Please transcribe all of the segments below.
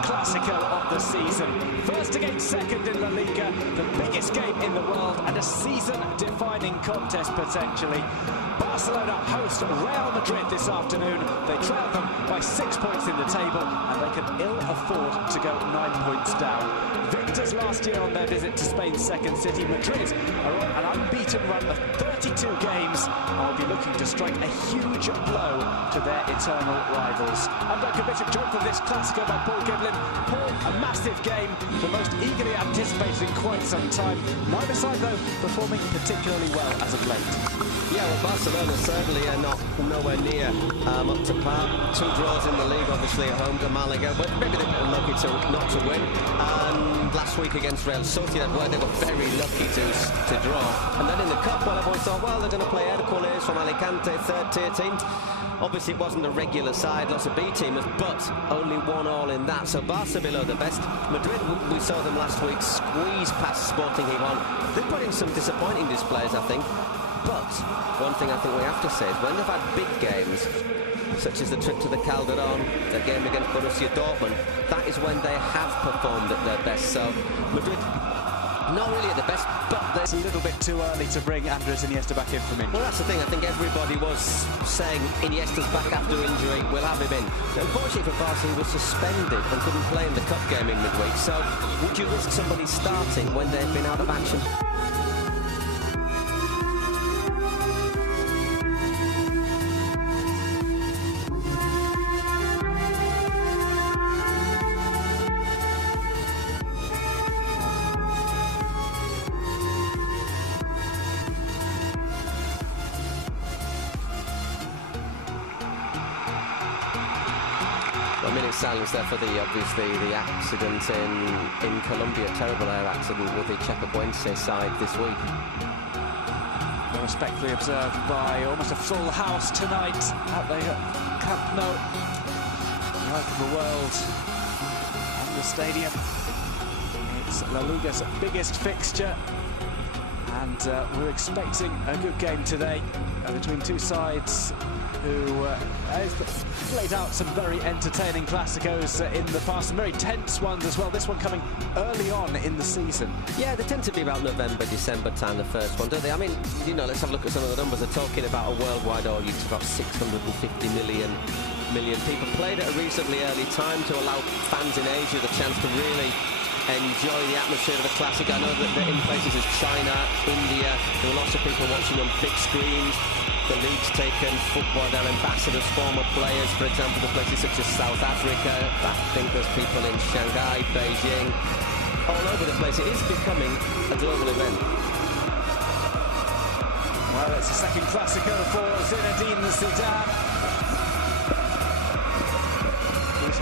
Clasico of the season. First against second in La Liga, the biggest game in the world and a season-defining contest potentially. Barcelona host Real Madrid this afternoon. They trail them by 6 points in the table and they can ill afford to go 9 points down. Victors last year on their visit to Spain's second city, Madrid are on an unbeaten run of 32 games and will be looking to strike a huge blow to their eternal rivals. I'm Duncan Bishop, joined for this Clasico by Paul Giblin. Paul, a massive game, the most eagerly anticipated in quite some time. Neither side, though, performing particularly well as of late. Yeah, well, Barcelona certainly are nowhere near up to par. 2 draws in the league, obviously at home to Malaga, but maybe they've been lucky not to win. And last week against Real Sociedad, where they were very lucky to draw. And then in the cup, well, everyone thought, well, they're going to play Hércules from Alicante, third-tier team. Obviously, it wasn't a regular side, lots of B-teamers, but only 1-1 in that. So Barca below the best. Madrid, we saw them last week squeeze past Sporting Gijón. They put in some disappointing displays, I think. But one thing I think we have to say is when they've had big games, such as the trip to the Calderón, the game against Borussia Dortmund, that is when they have performed at their best. So Madrid, not really at the best, but it's a little bit too early to bring Andres Iniesta back in from injury. Well, that's the thing. I think everybody was saying Iniesta's back after injury, we'll have him in. Unfortunately for Barca, he was suspended and couldn't play in the cup game in midweek. So would you risk somebody starting when they've been out of action? A minute's silence there for obviously the accident in Colombia, terrible air accident with the Chapecoense side this week. Respectfully observed by almost a full house tonight at the Camp Nou, the Light of the World and the stadium. It's La Liga's biggest fixture and we're expecting a good game today between two sides who played out some very entertaining Clásicos in the past, some very tense ones as well. This one coming early on in the season. Yeah, they tend to be about November, December time, the first one, don't they? I mean, you know, let's have a look at some of the numbers. They're talking about a worldwide audience, about 650 million people. Played at a reasonably early time to allow fans in Asia the chance to really enjoy the atmosphere of the Classic. I know that in places as China, India, there were lots of people watching on big screens. The league's taken football, their ambassadors, former players, for example, to places such as South Africa. I think there's people in Shanghai, Beijing, all over the place. It is becoming a global event. Well, it's the second Clasico for Zinedine Zidane.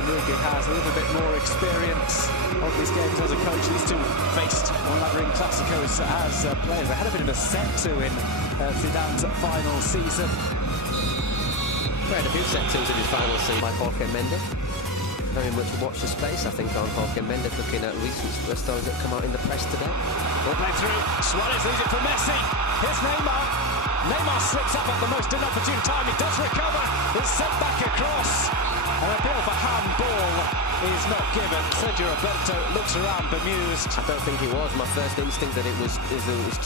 Enrique has a little bit more experience of these games as a coach. These two faced one another in Clásicos as players. They had a bit of a set-to in Zidane's final season. We had a few set-tos in his final season by Jorge Mendes. Very much watch the space, I think, on Jorge Mendes, looking at recent stories that come out in the press today. Ball played through. Suárez leaves it for Messi. Here's Neymar. Neymar slips up at the most inopportune time. He does recover. It's sent back across. An appeal for handball is not given. Sergio Roberto looks around bemused. I don't think he was. My first instinct that it was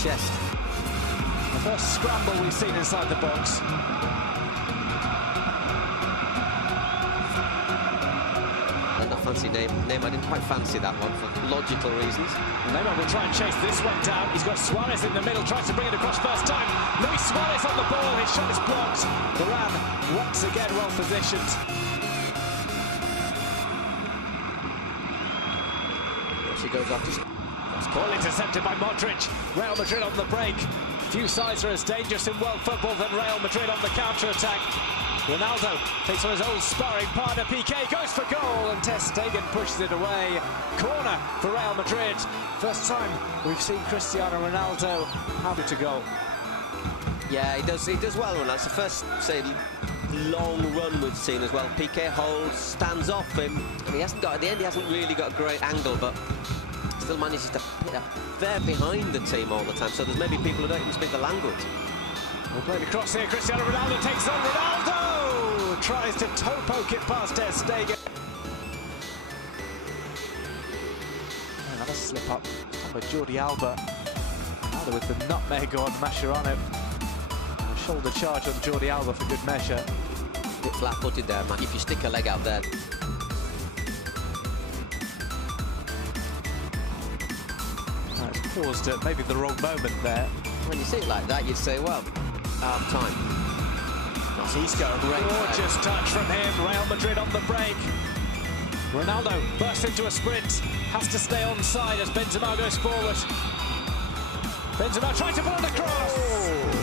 chest. The first scramble we've seen inside the box. And I fancy Neymar. I didn't quite fancy that one for logical reasons. Neymar will try and chase this one down. He's got Suárez in the middle, tries to bring it across first time. Luis Suárez on the ball. His shot is blocked. Varane once again well positioned. She goes off. Ball intercepted by Madrid. Real Madrid on the break. Few sides are as dangerous in world football than Real Madrid on the counter-attack. Ronaldo takes on his old sparring partner. Piqué goes for goal and Ter Stegen pushes it away. Corner for Real Madrid. First time we've seen Cristiano Ronaldo have it to goal. Yeah, he does well, Ronaldo. It's the first, say, long run we've seen as well. Piqué holds, stands off him. I mean, at the end he hasn't really got a great angle, but still manages to put up there behind the team all the time. So there's maybe people who don't even speak the language. We'll play the cross here. Cristiano Ronaldo takes on Ronaldo. Tries to toe poke it past Ter Stegen. And a slip up by Jordi Alba. Alba with the nutmeg on Mascherano. A shoulder charge on Jordi Alba for good measure. A bit flat-footed there, Matt. If you stick a leg out there. It's paused at maybe the wrong moment there. When you see it like that, you'd say, well, time. Isco, gorgeous touch from him. Real Madrid on the break. Ronaldo bursts into a sprint. Has to stay onside as Benzema goes forward. Benzema trying to ball it across.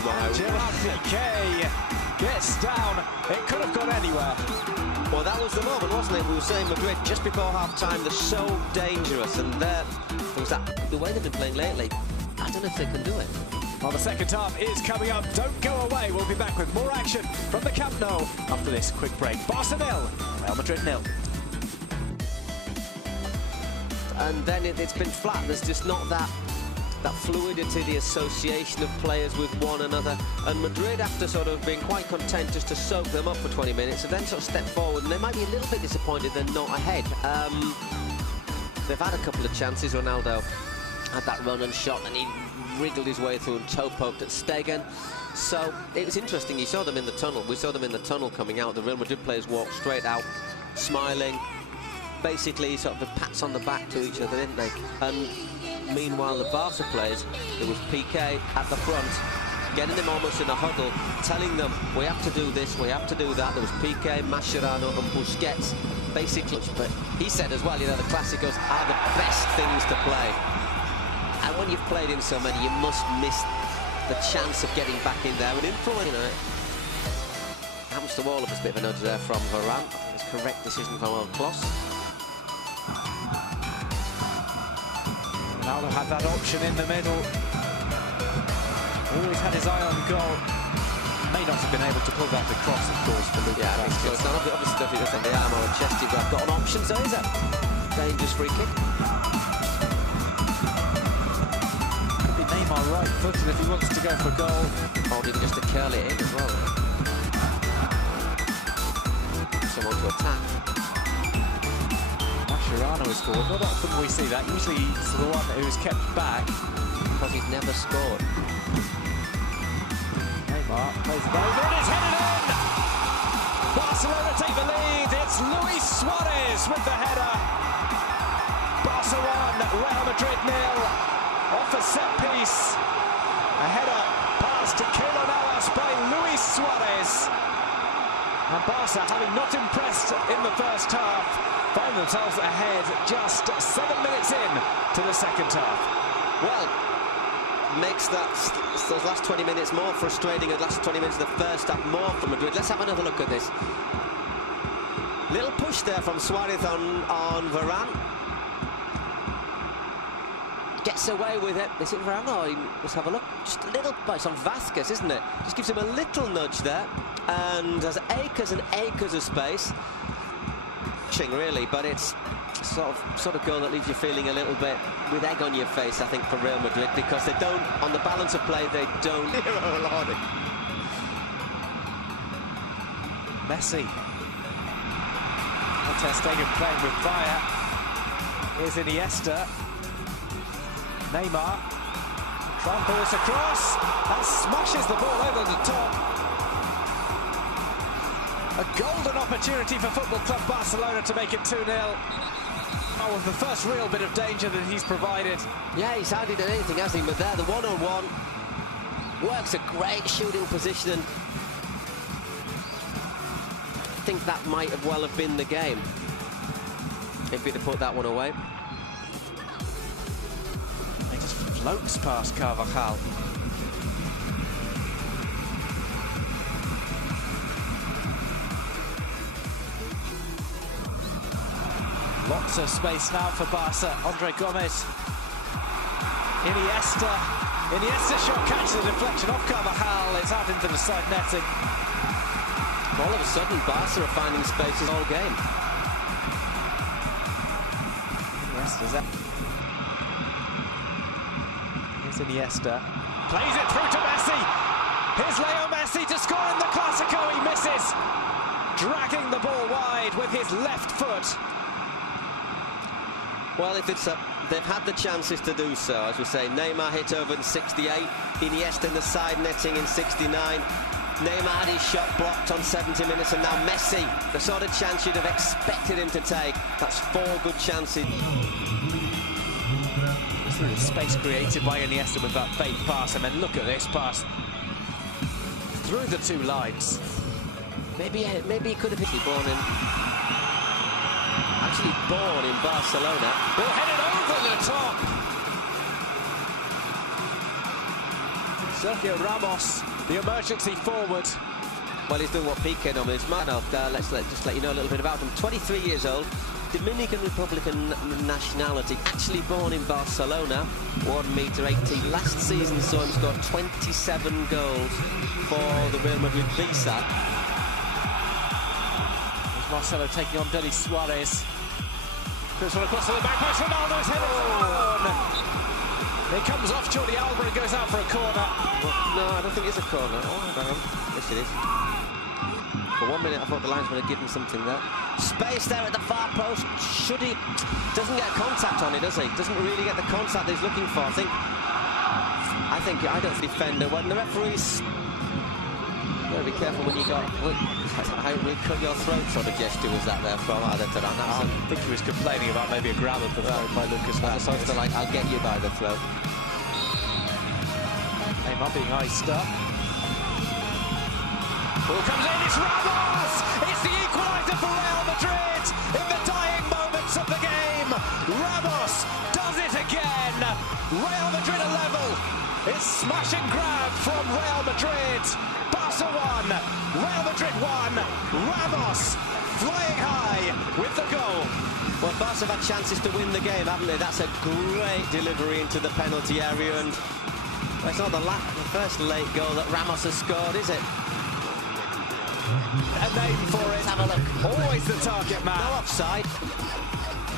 And Gerard Piqué gets down. It could have gone anywhere. Well, that was the moment, wasn't it? We were saying Madrid just before half-time, they're so dangerous. And there was that, the way they've been playing lately, I don't know if they can do it. Well, the second half is coming up. Don't go away. We'll be back with more action from the Camp Nou after this quick break. Barca 0, Real Madrid 0. And then it's been flat. There's just not that fluidity, the association of players with one another. And Madrid, after sort of being quite content just to soak them up for 20 minutes, and then sort of step forward, and they might be a little bit disappointed they're not ahead. They've had a couple of chances. Ronaldo had that run and shot, and he wriggled his way through and toe poked at Stegen. So it was interesting. You saw them in the tunnel. We saw them in the tunnel coming out. The Real Madrid players walked straight out, smiling. Basically, sort of pats on the back to each other, didn't they? And meanwhile, the Barca players, it was Piqué at the front, getting them almost in a huddle, telling them, we have to do this, we have to do that. There was Piqué, Mascherano and Busquets, basically. But he said as well, you know, the Clásicos are the best things to play. And when you've played in so many, you must miss the chance of getting back in there and influence, you know. Happens to all of us, a bit of a nudge there from Varane. It's a correct decision from Klos. Ronaldo had that option in the middle. Always had his eye on goal. May not have been able to pull that across, of course, for Luka. Yeah, it's close. None of the other stuff he does on the arm or a chest, you've got an option, so is it? Dangerous free kick. Neymar right-footed if he wants to go for goal. Or even just to curl it in as well. Someone to attack. Mascherano is forward. Not often we see that. Usually he's the one who's kept back. Because he's never scored. Neymar plays it over and it's headed in! Barcelona take the lead. It's Luis Suárez with the header. Barca 1, Real Madrid 0. Off a set piece, a header pass to Keylor Navas by Luis Suárez. And Barca, having not impressed in the first half, find themselves ahead just 7 minutes in to the second half. Well, makes those last 20 minutes more frustrating, and last 20 minutes of the first half more for Madrid. Let's have another look at this. Little push there from Suárez on Varane. Gets away with it. Is it Varane? Let's have a look. Just a little, it's on Vasquez, isn't it? Just gives him a little nudge there, and there's acres and acres of space. Really, but it's sort of goal that leaves you feeling a little bit with egg on your face, I think, for Real Madrid, because they don't, on the balance of play, they don't. Messi. Ter Stegen playing with fire. Here's Iniesta. Neymar tramples across and smashes the ball over the top. A golden opportunity for Football Club Barcelona to make it 2-0. Oh, the first real bit of danger that he's provided. Yeah, he's hardly done anything, has he? But there, the one-on-one works a great shooting position. I think that might have well have been the game if he'd have put that one away. Floats past Carvajal. Lots of space now for Barca. Andre Gomez. Iniesta shot catches the deflection off Carvajal. It's out into the side netting. All of a sudden, Barca are finding spaces all game. Iniesta's out. Iniesta plays it through to Messi. Here's Leo Messi to score in the Clasico. He misses, dragging the ball wide with his left foot. Well, if it's They've had the chances to do so. As we say, Neymar hit over in 68, Iniesta in the side netting in 69. Neymar had his shot blocked on 70 minutes, and now Messi, the sort of chance you'd have expected him to take. That's 4 good chances. Through the space created by Iniesta with that fake pass, and then look at this pass through the 2 lines. Maybe he could have been born in Barcelona. Ball headed over the top. Sergio Ramos, the emergency forward. Well, he's doing what Piqué normally is. Let's just let you know a little bit about him. 23 years old, Dominican Republican nationality, actually born in Barcelona, 1m80. Last season saw him score 27 goals for the Real Madrid visa. There's Marcelo taking on Suárez. This one across to the back post. Ronaldo's headed on. It comes off Jordi Alba and goes out for a corner. No, I don't think it's a corner. Oh, no. Yes, it is. For 1 minute, I thought the linesman had given something there. Space there at the far post. Should he? Doesn't get contact on it, does he? Doesn't really get the contact he's looking for. I don't defender. When the referee's, you've got to be careful when you got. How we cut your throat sort of gesture was that there from? I think he was complaining about maybe a grab of the throat by Lucas. That's sort of like, I'll get you by the throat. Neymar being iced up. Ball comes in, it's Ramos! It's the equaliser for Real Madrid in the dying moments of the game. Ramos does it again. Real Madrid are level. It's smash and grab from Real Madrid. Barca 1, Real Madrid 1. Ramos flying high with the goal. Well, Barca have had chances to win the game, haven't they? That's a great delivery into the penalty area, and it's not the first late goal that Ramos has scored, is it? A name for it. Have a look. Always the target man. No offside.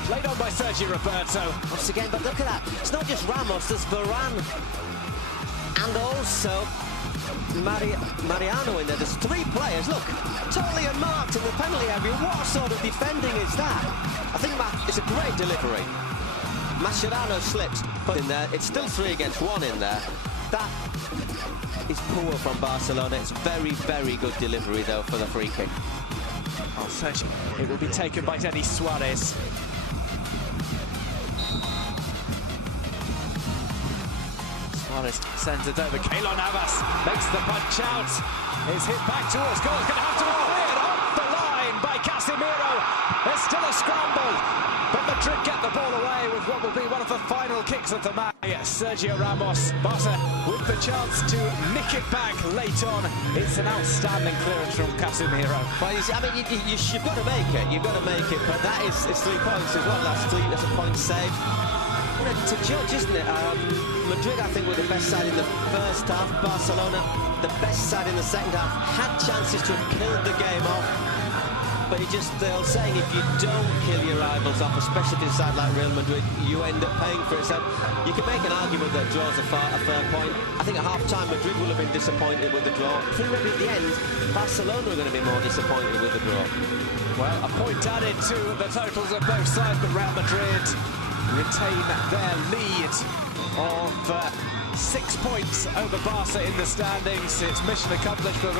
Played on by Sergio Roberto. Once again, but look at that. It's not just Ramos, there's Varane. And also Mariano in there. There's 3 players. Look, totally unmarked in the penalty area. What sort of defending is that? I think it's a great delivery. Mascherano slips, but in there, it's still 3 against 1 in there. That is poor from Barcelona. It's very, very good delivery, though, for the free kick. Oh, Sergio. It will be taken by Suárez. Suárez sends it over. Keylor Navas makes the punch out. It's hit back towards goal. It's going to have to be cleared off the line by Casemiro. There's still a scramble, but Madrid get the ball away with what will be one of the final kicks of the match. Sergio Ramos, Barca with the chance to nick it back late on. It's an outstanding clearance from Casemiro. Well, I mean, you've got to make it. You've got to make it, but it's 3 points as well. That's a point saved. You know, to judge, isn't it? Madrid, I think, were the best side in the first half. Barcelona, the best side in the second half. Had chances to have killed the game off. But the old saying, if you don't kill your rivals off, especially if it's a side like Real Madrid, you end up paying for it. So you can make an argument that draws a fair point. I think at half-time, Madrid will have been disappointed with the draw. I think maybe at the end, Barcelona are going to be more disappointed with the draw. Well, a point added to the totals of both sides, but Real Madrid retain their lead of 6 points over Barca in the standings. It's mission accomplished for